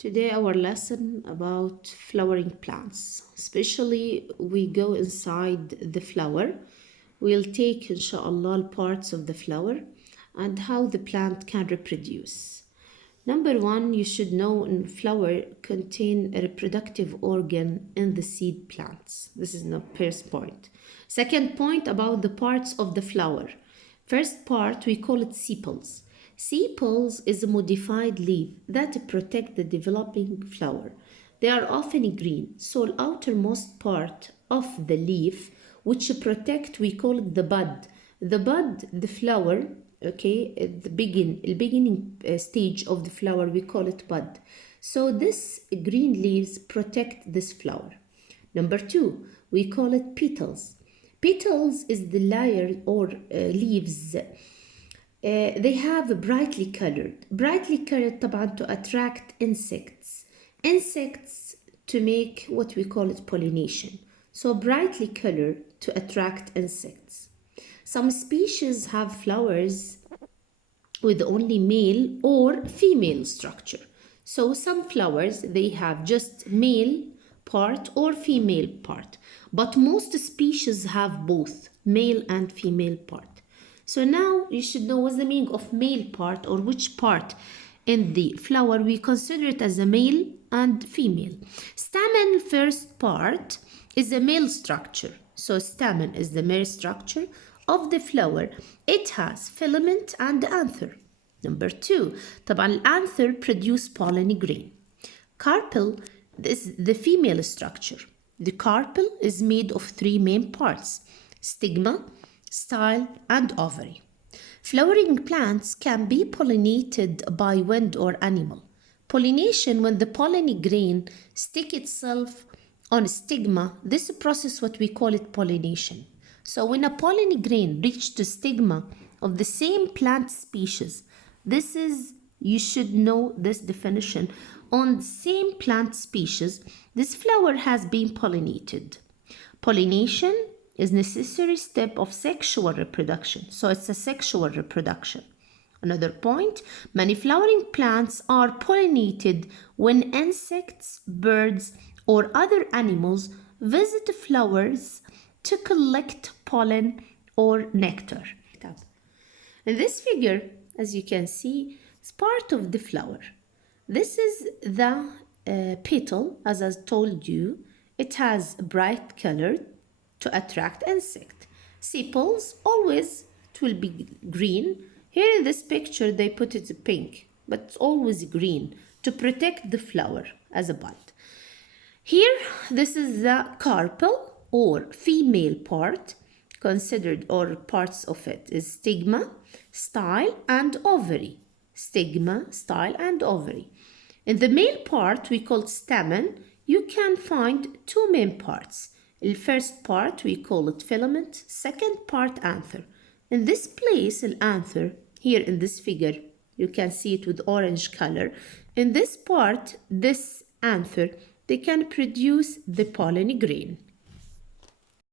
Today our lesson about flowering plants. Especially we go inside the flower. We'll take inshallah parts of the flower and how the plant can reproduce. Number one, you should know in flower contain a reproductive organ in the seed plants. This is the first point. Second point about the parts of the flower. First part, we call it sepals. Sepals is a modified leaf that protect the developing flower. They are often green, so the outermost part of the leaf which protect, we call it the bud. The bud, the flower, okay, at the beginning stage of the flower, we call it bud. So this green leaves protect this flower. Number two, we call it petals. Petals is the layer or leaves. They have brightly colored طبعا to attract insects to make what we call it pollination. So brightly colored to attract insects. Some species have flowers with only male or female structure. So some flowers, they have just male part or female part, but most species have both male and female part. So now you should know what's the meaning of male part, or which part in the flower we consider it as a male and female. Stamen first part is a male structure. So stamen is the male structure of the flower. It has filament and anther. Number two, طبعا الanther produce pollen grain. Carpel is the female structure. The carpel is made of three main parts: stigma, style, and ovary. Flowering plants can be pollinated by wind or animal. Pollination, when the pollen grain stick itself on stigma, this process what we call it pollination. So when a pollen grain reaches the stigma of the same plant species, this is, you should know this definition, on the same plant species, this flower has been pollinated. Pollination is necessary step of sexual reproduction. So it's a sexual reproduction. Another point, many flowering plants are pollinated when insects, birds, or other animals visit flowers to collect pollen or nectar. In this figure, as you can see, it's part of the flower. This is the petal, as I told you. It has bright color to attract insect. Sepals, always it will be green. Here in this picture they put it pink, but it's always green to protect the flower as a bud. Here, this is the carpel or female part considered, or parts of it is stigma, style, and ovary. Stigma, style, and ovary. In the male part, we call stamen. You can find two main parts. The first part, we call it filament. Second part, anther. In this place, an anther, here in this figure, you can see it with orange color. In this part, this anther, they can produce the pollen grain.